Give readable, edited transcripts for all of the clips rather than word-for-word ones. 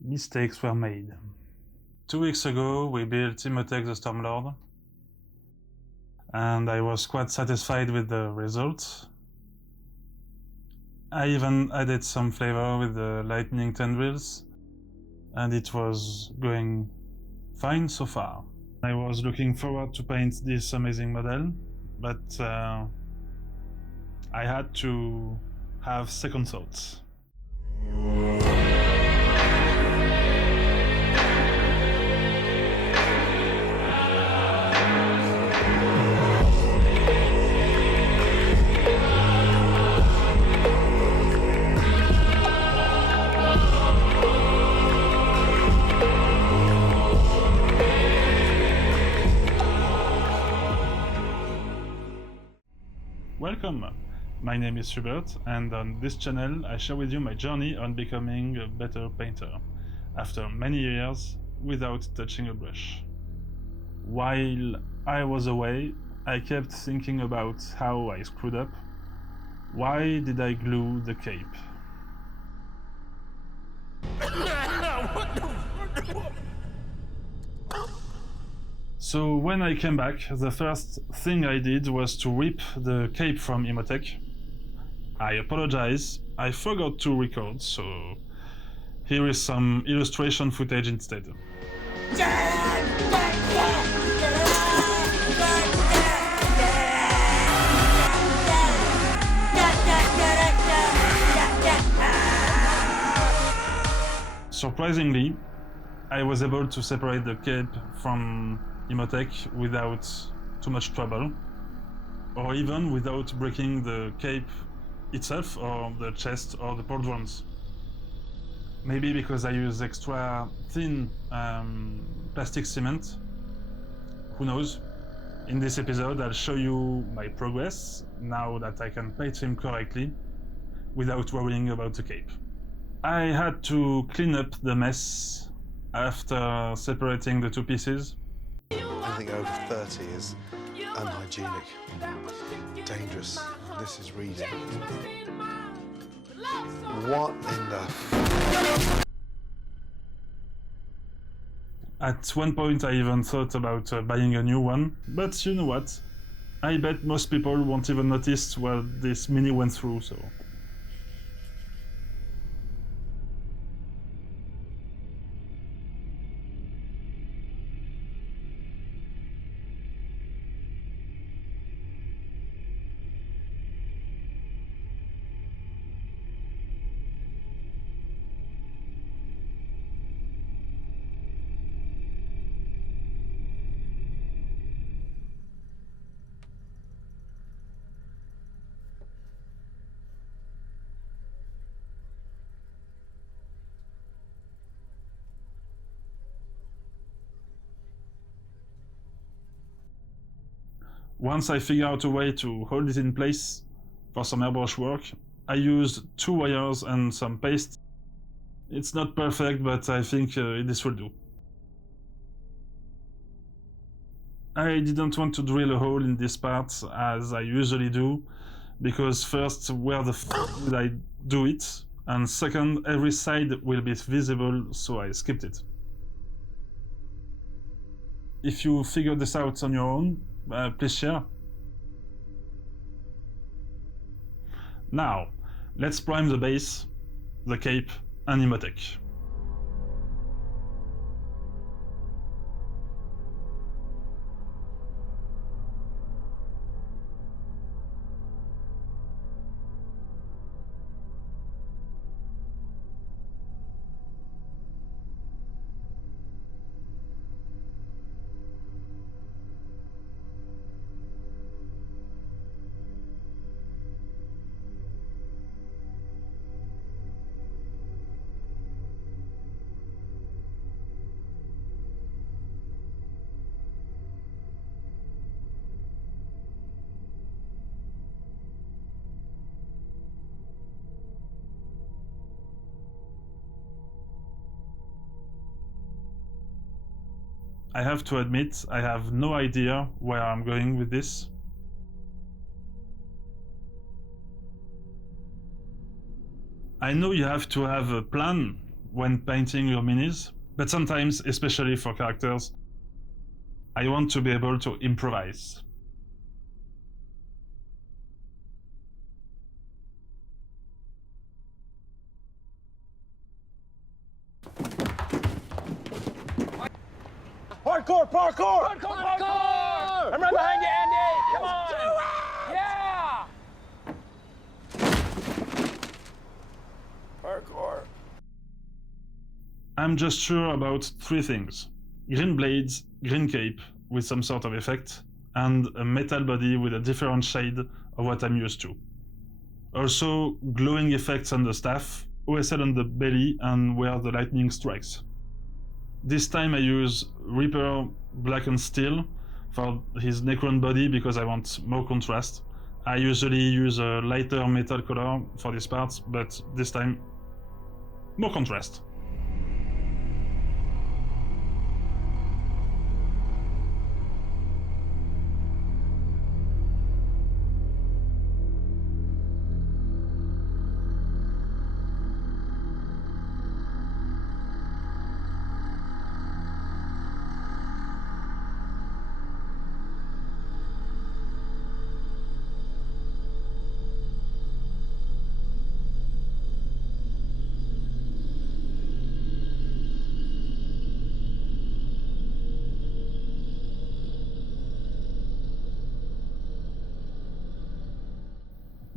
mistakes were made. 2 weeks ago we built Imotekh the Stormlord, and I was quite satisfied with the results. I even added some flavor with the lightning tendrils, and it was going fine so far. I was looking forward to paint this amazing model, but I had to have second thoughts. Welcome! My name is Hubert, and on this channel I share with you my journey on becoming a better painter, after many years without touching a brush. While I was away, I kept thinking about how I screwed up. Why did I glue the cape? So when I came back, the first thing I did was to rip the cape from Imotekh. I apologize, I forgot to record, so here is some illustration footage instead. Surprisingly, I was able to separate the cape from Imotekh without too much trouble, or even without breaking the cape itself, or the chest, or the pauldrons. Maybe because I use extra thin plastic cement. Who knows? In this episode I'll show you my progress, now that I can paint him correctly, without worrying about the cape. I had to clean up the mess after separating the two pieces. Anything over 30 is unhygienic, dangerous. This is reading. What in the At one point I even thought about buying a new one, but you know what? I bet most people won't even notice what this Mini went through, so... Once I figured out a way to hold it in place for some airbrush work, I used 2 wires and some paste. It's not perfect, but I think this will do. I didn't want to drill a hole in this part as I usually do, because first, where the f would I do it? And second, every side will be visible, so I skipped it. If you figure this out on your own, please share. Now, let's prime the base, the cape, and Imotekh. I have to admit, I have no idea where I'm going with this. I know you have to have a plan when painting your minis, but sometimes, especially for characters, I want to be able to improvise. Parkour! Parkour! Parkour! Parkour! I'm right behind you, Andy! Come on! Do it! Yeah! Parkour. I'm just sure about 3 things. Green blades, green cape with some sort of effect, and a metal body with a different shade of what I'm used to. Also, glowing effects on the staff, OSL on the belly and where the lightning strikes. This time I use Reaper Black and Steel for his Necron body because I want more contrast. I usually use a lighter metal color for these parts, but this time, more contrast.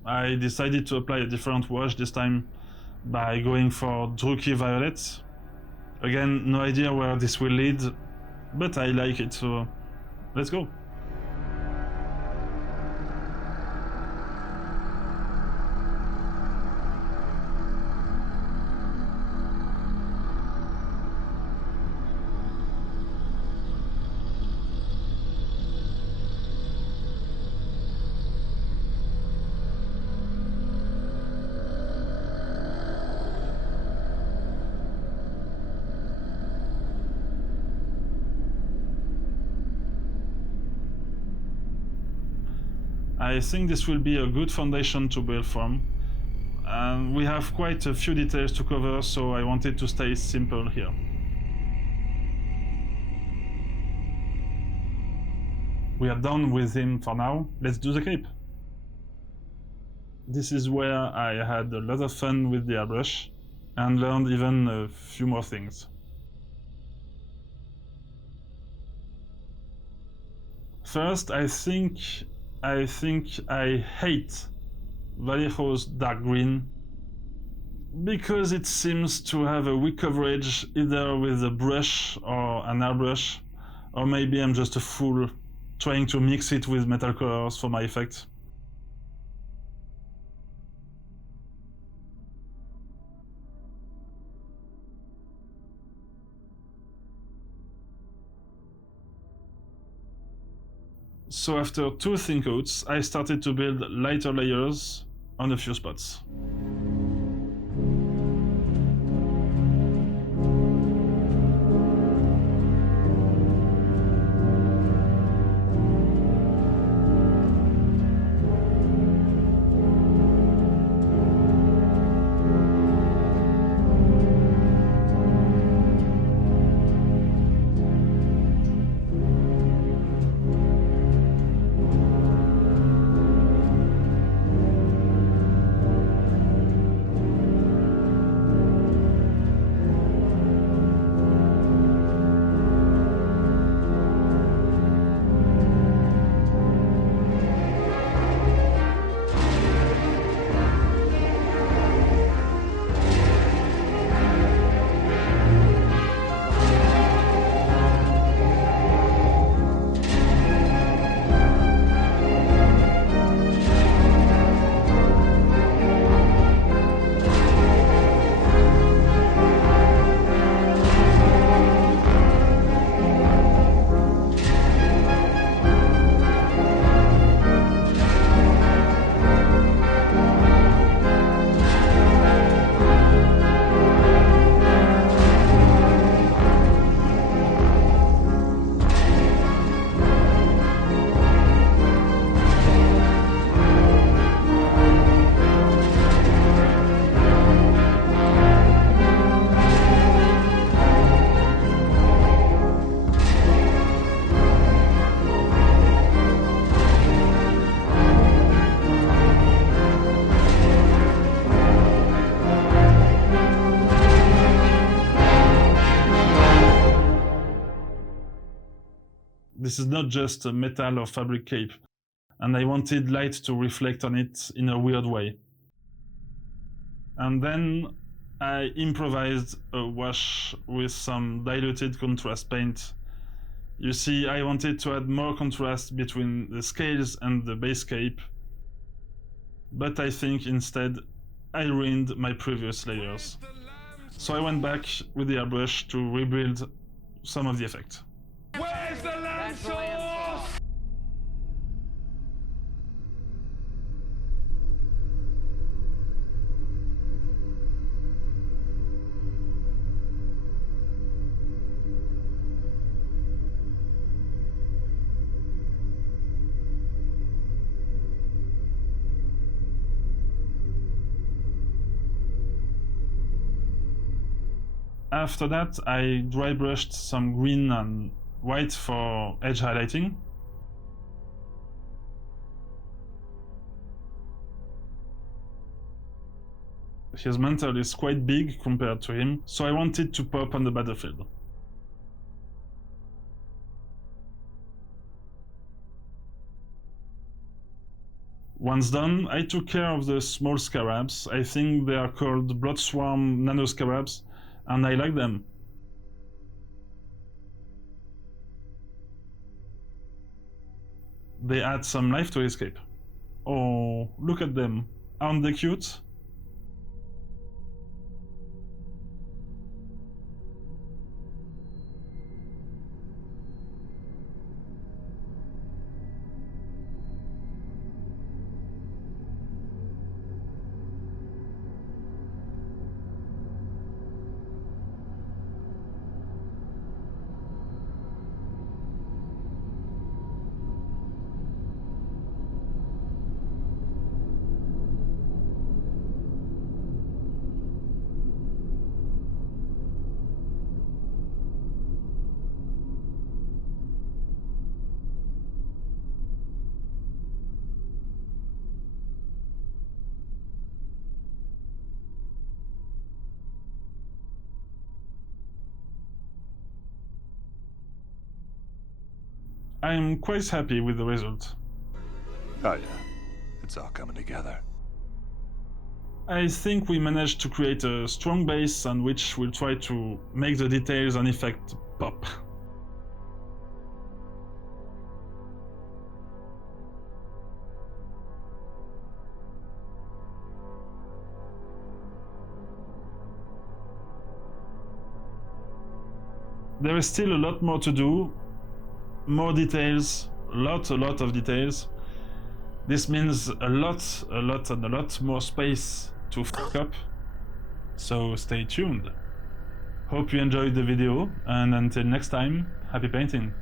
I decided to apply a different wash this time by going for Druchii Violet. Again, no idea where this will lead, but I like it, so let's go. I think this will be a good foundation to build from. And we have quite a few details to cover, so I wanted to stay simple here. We are done with him for now. Let's do the cape. This is where I had a lot of fun with the airbrush and learned even a few more things. First, I think I hate Vallejo's dark green because it seems to have a weak coverage either with a brush or an airbrush, or maybe I'm just a fool trying to mix it with metal colors for my effect. So after 2 thin coats, I started to build lighter layers on a few spots. This is not just a metal or fabric cape, and I wanted light to reflect on it in a weird way. And then I improvised a wash with some diluted contrast paint. You see, I wanted to add more contrast between the scales and the base cape, but I think instead I ruined my previous layers. So I went back with the airbrush to rebuild some of the effect. Where's the lamb sauce? After that, I dry brushed some green and white for edge highlighting. His mantle is quite big compared to him, so I wanted to pop on the battlefield. Once done, I took care of the small scarabs. I think they are called blood swarm nano scarabs, and I like them. They add some life to his cape. Oh, look at them. Aren't they cute? I'm quite happy with the result. Oh yeah, it's all coming together. I think we managed to create a strong base on which we'll try to make the details and effect pop. There is still a lot more to do, more details, a lot of details. This means a lot more space to fuck up, so stay tuned. Hope you enjoyed the video, and until next time, happy painting!